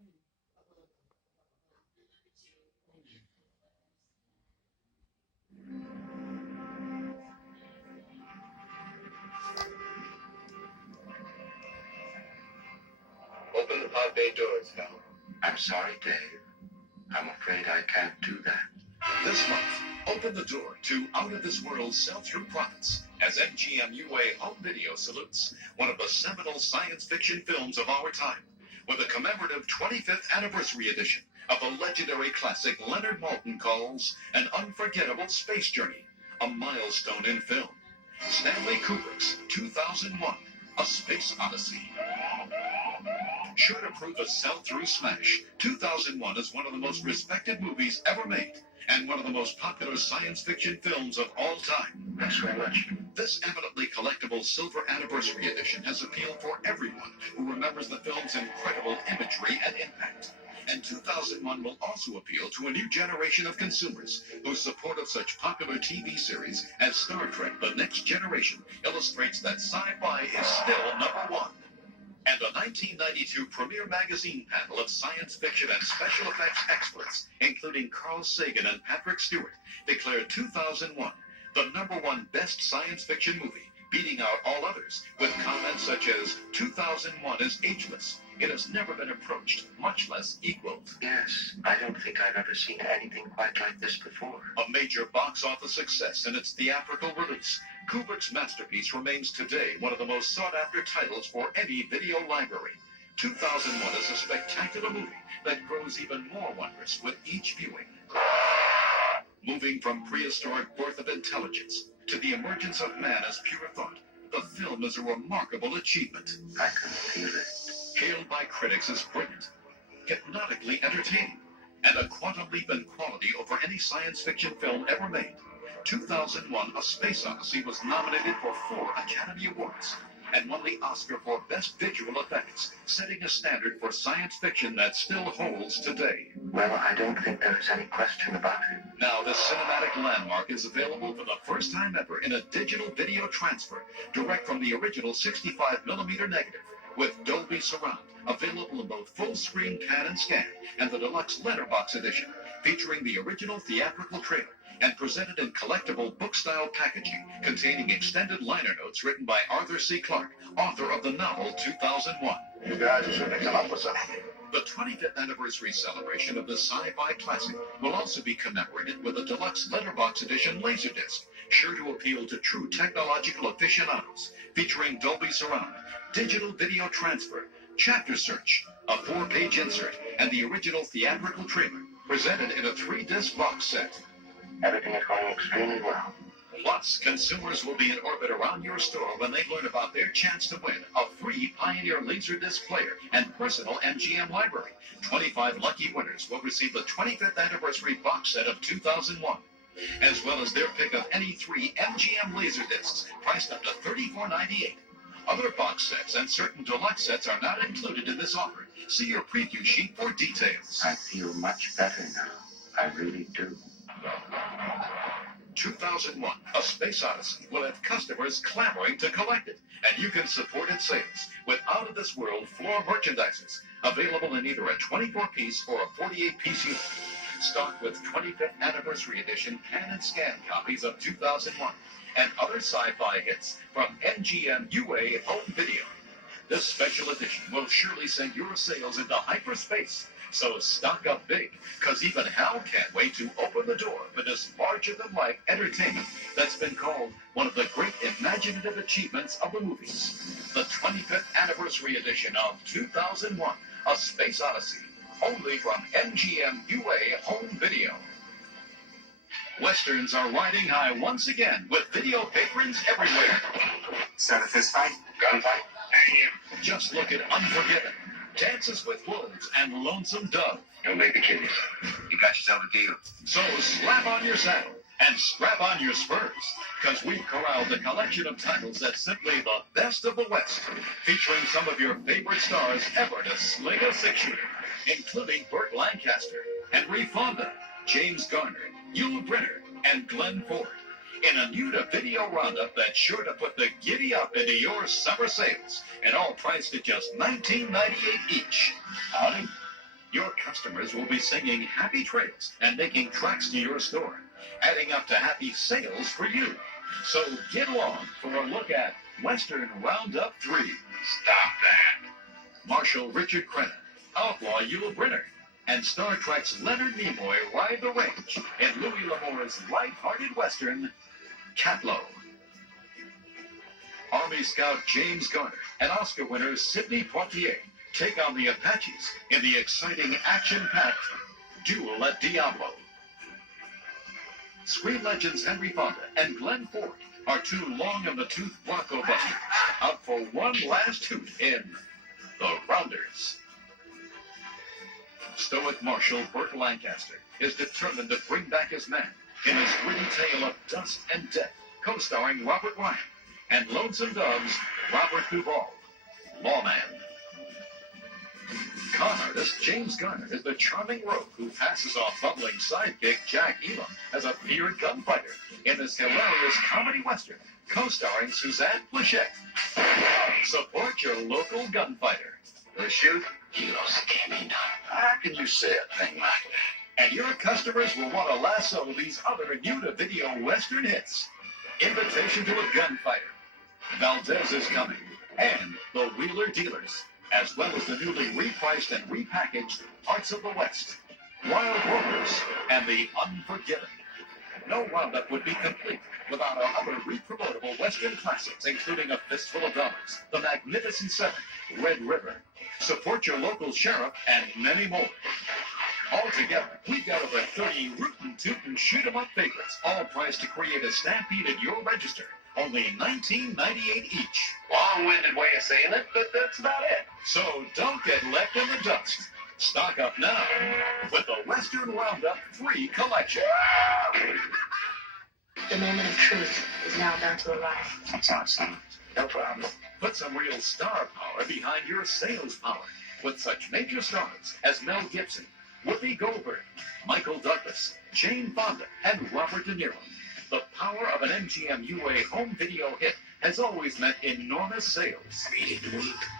Open the pod bay doors, Hal. I'm sorry, Dave. I'm afraid I can't do that. This month, open the door to out-of-this-world sell-through profits as MGM UA Home Video salutes one of the seminal science fiction films of our time with a commemorative 25th anniversary edition of the legendary classic Leonard Maltin calls An Unforgettable Space Journey, a milestone in film. Stanley Kubrick's 2001, A Space Odyssey. Sure to prove a sell-through smash, 2001 is one of the most respected movies ever made and one of the most popular science fiction films of all time. Thanks very much. This eminently collectible silver anniversary edition has appealed for everyone who remembers the film's incredible imagery and impact. And 2001 will also appeal to a new generation of consumers whose support of such popular TV series as Star Trek: The Next Generation illustrates that sci-fi is still number one. And the 1992 Premiere Magazine panel of science fiction and special effects experts, including Carl Sagan and Patrick Stewart, declared 2001 the #1 best science fiction movie, beating out all others, with comments such as, 2001 is ageless. It has never been approached, much less equaled. Yes, I don't think I've ever seen anything quite like this before. A major box office success in its theatrical release, Kubrick's masterpiece remains today one of the most sought-after titles for any video library. 2001 is a spectacular movie that grows even more wondrous with each viewing. Moving from prehistoric birth of intelligence to the emergence of man as pure thought, the film is a remarkable achievement. I can feel it. Hailed by critics as brilliant, hypnotically entertaining, and a quantum leap in quality over any science fiction film ever made, 2001: A Space Odyssey was nominated for 4 Academy Awards and won the Oscar for Best Visual Effects, setting a standard for science fiction that still holds today. Well, I don't think there is any question about it. Now, this cinematic landmark is available for the first time ever in a digital video transfer, direct from the original 65mm negative, with Dolby Surround, available in both full-screen pan and scan, and the deluxe letterbox edition, featuring the original theatrical trailer, and presented in collectible book-style packaging, containing extended liner notes written by Arthur C. Clarke, author of the novel 2001. You guys are sure to come up with something. The 25th anniversary celebration of the sci-fi classic will also be commemorated with a deluxe letterbox edition laserdisc, sure to appeal to true technological aficionados, featuring Dolby Surround, digital video transfer, chapter search, a 4-page insert, and the original theatrical trailer, presented in a 3-disc box set. Everything is going extremely well. Plus, consumers will be in orbit around your store when they learn about their chance to win a free Pioneer Laserdisc player and personal MGM library. 25 lucky winners will receive the 25th anniversary box set of 2001, as well as their pick of any 3 MGM Laserdiscs, priced up to $34.98. Other box sets and certain deluxe sets are not included in this offer. See your preview sheet for details. I feel much better now. I really do. 2001: A Space Odyssey will have customers clamoring to collect it, and you can support its sales with out-of-this-world floor merchandises, available in either a 24-piece or a 48-piece unit. Stocked with 25th Anniversary Edition pan and scan copies of 2001 and other sci-fi hits from MGM UA Home Video. This special edition will surely send your sales into hyperspace. So stock up big, because even Hal can't wait to open the door for this larger-than-life entertainment that's been called one of the great imaginative achievements of the movies. The 25th Anniversary Edition of 2001, A Space Odyssey, only from MGM UA Home Video. Westerns are riding high once again with video patrons everywhere. Start a fist fight? Gunfight? Hang him. Just look at Unforgiven, Dances with Wolves, and Lonesome Dove. Don't make the kiddies. You got yourself a deal. So slap on your saddle and strap on your spurs, because we've corralled a collection of titles that's simply the best of the West, featuring some of your favorite stars ever to sling a 6-shooter, including Burt Lancaster, Henry Fonda, James Garner, Yul Brynner, and Glenn Ford, in a new-to-video roundup that's sure to put the giddy-up into your summer sales, and all priced at just $19.98 each. Howdy. Your customers will be singing happy trails and making tracks to your store, adding up to happy sales for you. So get along for a look at Western Roundup 3. Stop that. Marshal Richard Crenna, Outlaw Yul Brynner, and Star Trek's Leonard Nimoy ride the range in Louis L'Amour's light-hearted Western, Catlow. Army Scout James Garner and Oscar winner Sidney Poitier take on the Apaches in the exciting action-packed Duel at Diablo. Screen legends Henry Fonda and Glenn Ford are two long-in-the-tooth Bronco busters out for one last hoot in The Rounders. Stoic Marshal Burt Lancaster is determined to bring back his men in his gritty tale of dust and death, co-starring Robert Ryan and Lonesome Dove's Robert Duvall, Lawman. Con artist James Garner is the charming rogue who passes off bubbling sidekick Jack Elam as a feared gunfighter in this hilarious comedy western, co-starring Suzanne Pleshette. Support your local gunfighter. The shoot? Heroes can't be done. How can you say a thing like that? And your customers will want to lasso these other new-to-video western hits. Invitation to a Gunfighter, Valdez is Coming, and The Wheeler Dealers, as well as the newly repriced and repackaged Hearts of the West, Wild Rovers, and The Unforgiven. No Roundup would be complete without our other re-promotable Western classics, including A Fistful of Dollars, The Magnificent Seven, Red River, Support Your Local Sheriff, and many more. Altogether, we've got over 30 rootin' tootin' shoot-em-up favorites, all priced to create a stampede at your register. Only $19.98 each. Long-winded way of saying it, but that's about it. So don't get left in the dust. Stock up now with the Western Roundup 3 collection. The moment of truth is now about to arrive. That's how it sounds. No problem. Put some real star power behind your sales power with such major stars as Mel Gibson, Whoopi Goldberg, Michael Douglas, Jane Fonda, and Robert De Niro. The power of an MGM UA home video hit has always meant enormous sales.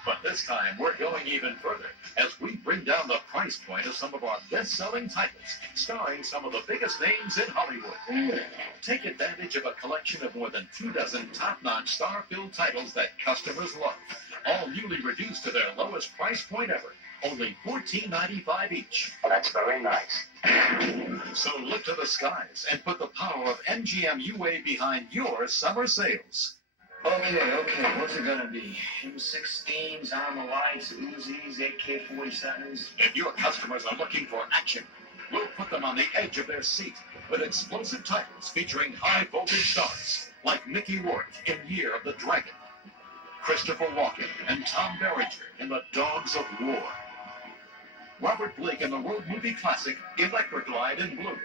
But this time, we're going even further as we bring down the price point of some of our best-selling titles, starring some of the biggest names in Hollywood. Take advantage of a collection of more than 24 top-notch star-filled titles that customers love, all newly reduced to their lowest price point ever. Only $14.95 each. Well, that's very nice. So look to the skies and put the power of MGM UA behind your summer sales. Okay, what's it gonna be? M16s, Armor Lights, Uzis, AK-47s? If your customers are looking for action, we'll put them on the edge of their seat with explosive titles featuring high-voltage stars like Mickey Rourke in Year of the Dragon, Christopher Walken and Tom Berenger in The Dogs of War, Robert Blake in the road movie classic Electric Glide in Blue,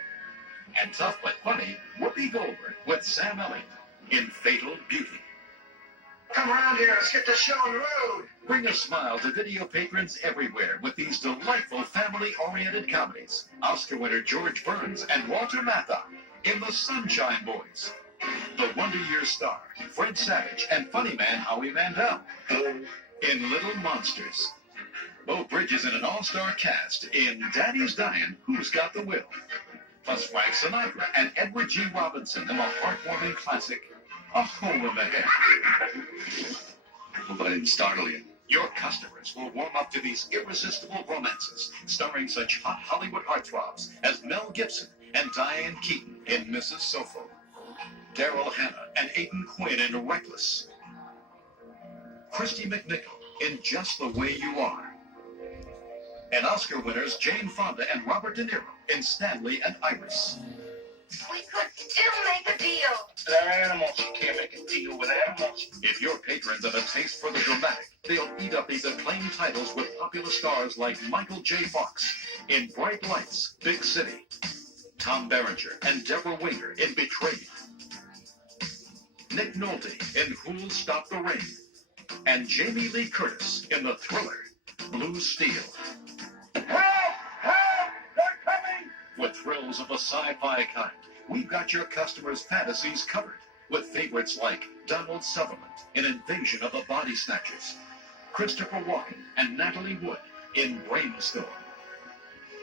and tough but funny Whoopi Goldberg with Sam Elliott in Fatal Beauty. Come around here. Let's get the show on the road. Bring a smile to video patrons everywhere with these delightful family-oriented comedies. Oscar winner George Burns and Walter Matthau in The Sunshine Boys. The Wonder Years star Fred Savage and funny man Howie Mandel in Little Monsters. Beau Bridges in an all-star cast in Daddy's Diane, Who's Got the Will? Plus Frank Sinatra and Edward G. Robinson in the heartwarming classic A Hole in the Head. Hope I didn't startle you. Your customers will warm up to these irresistible romances, starring such hot Hollywood heartthrobs as Mel Gibson and Diane Keaton in Mrs. Sofo, Daryl Hannah and Aidan Quinn in Reckless, Christy McNichol in Just the Way You Are, and Oscar winners Jane Fonda and Robert De Niro in Stanley and Iris. We could still make a deal. They're animals. You can't make a deal with animals. If your patrons have a taste for the dramatic, they'll eat up these acclaimed titles with popular stars like Michael J. Fox in Bright Lights, Big City, Tom Berenger and Deborah Winger in Betrayed, Nick Nolte in Who'll Stop the Rain, and Jamie Lee Curtis in the thriller Blue Steel. Help! Help! They're coming! With thrills of a sci-fi kind, we've got your customers' fantasies covered with favorites like Donald Sutherland in Invasion of the Body Snatchers, Christopher Walken and Natalie Wood in Brainstorm,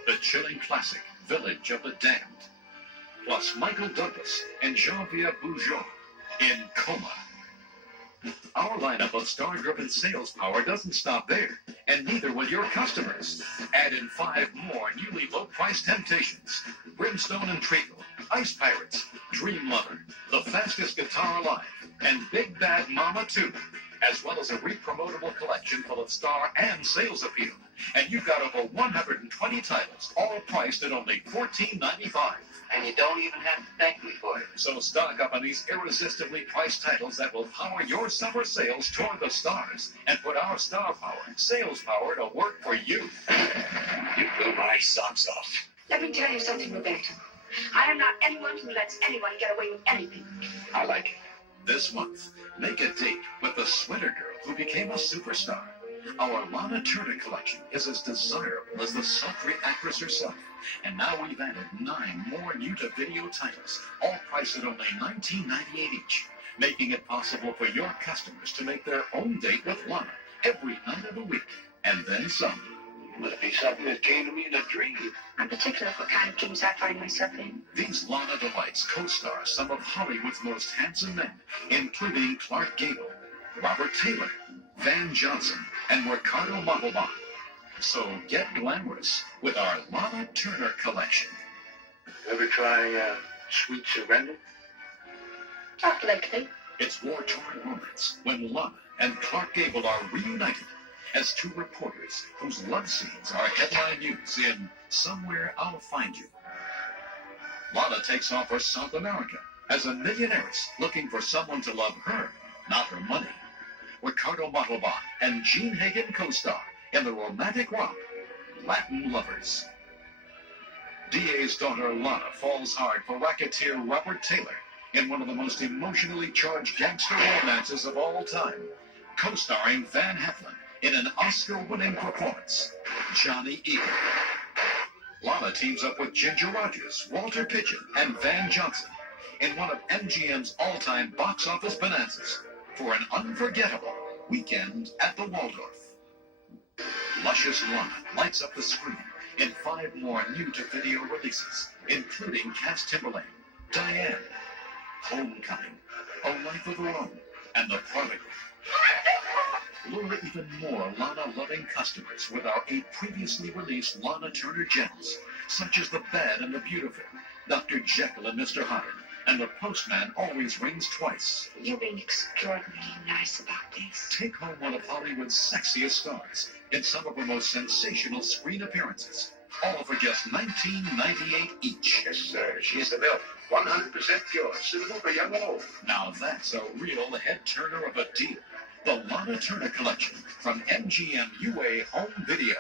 the chilling classic Village of the Damned, plus Michael Douglas and Jean-Pierre Bougeot in Coma. Our lineup of star-driven sales power doesn't stop there, and neither will your customers. Add in 5 more newly low-priced temptations: Brimstone and Treacle, Ice Pirates, Dream Lover, The Fastest Guitar Alive, and Big Bad Mama 2, as well as a re-promotable collection full of star and sales appeal. And you've got over 120 titles, all priced at only $14.95. And you don't even have to thank me for it. So stock up on these irresistibly priced titles that will power your summer sales toward the stars and put our star power and sales power to work for you. You blew my socks off. Let me tell you something, Roberto. I am not anyone who lets anyone get away with anything. I like it. This month, make a date with the sweater girl who became a superstar. Our Lana Turner collection is as desirable as the sultry actress herself. And now we've added 9 more new-to-video titles, all priced at only $19.98 each, making it possible for your customers to make their own date with Lana every night of the week, and then some. Must be something that came to me in a dream. I'm particular what kind of dreams I find myself in. These Lana Delights co-star some of Hollywood's most handsome men, including Clark Gable, Robert Taylor, Van Johnson, and Ricardo Montalban. So get glamorous with our Lana Turner collection. Ever try Sweet Surrender? Not lately. It's war-torn romance when Lana and Clark Gable are reunited as 2 reporters whose love scenes are headline news in Somewhere I'll Find You. Lana takes off for South America as a millionaire looking for someone to love her, not her money. Ricardo Montalban and Gene Hagen co-star in the romantic romp Latin Lovers. DA's daughter Lana falls hard for racketeer Robert Taylor in one of the most emotionally charged gangster romances of all time, co-starring Van Heflin in an Oscar-winning performance, Johnny Eagle. Lana teams up with Ginger Rogers, Walter Pidgeon, and Van Johnson in one of MGM's all-time box office bonanzas for an unforgettable weekend at the Waldorf. Luscious Lana lights up the screen in 5 more new-to-video releases, including Timberlane, Diane, Homecoming, A Life of Her Own, and The Prodigal. Lure even more Lana-loving customers with our 8 previously released Lana Turner gems, such as The Bad and the Beautiful, Dr. Jekyll and Mr. Hyde, and The Postman Always Rings Twice. You're being extraordinarily nice about this. Take home one of Hollywood's sexiest stars in some of her most sensational screen appearances, all for just $19.98 each. Yes, sir. She's the milk. 100% pure. Suitable for young and old. Now that's a real head-turner of a deal. The Lana Turner Collection from MGM UA Home Video.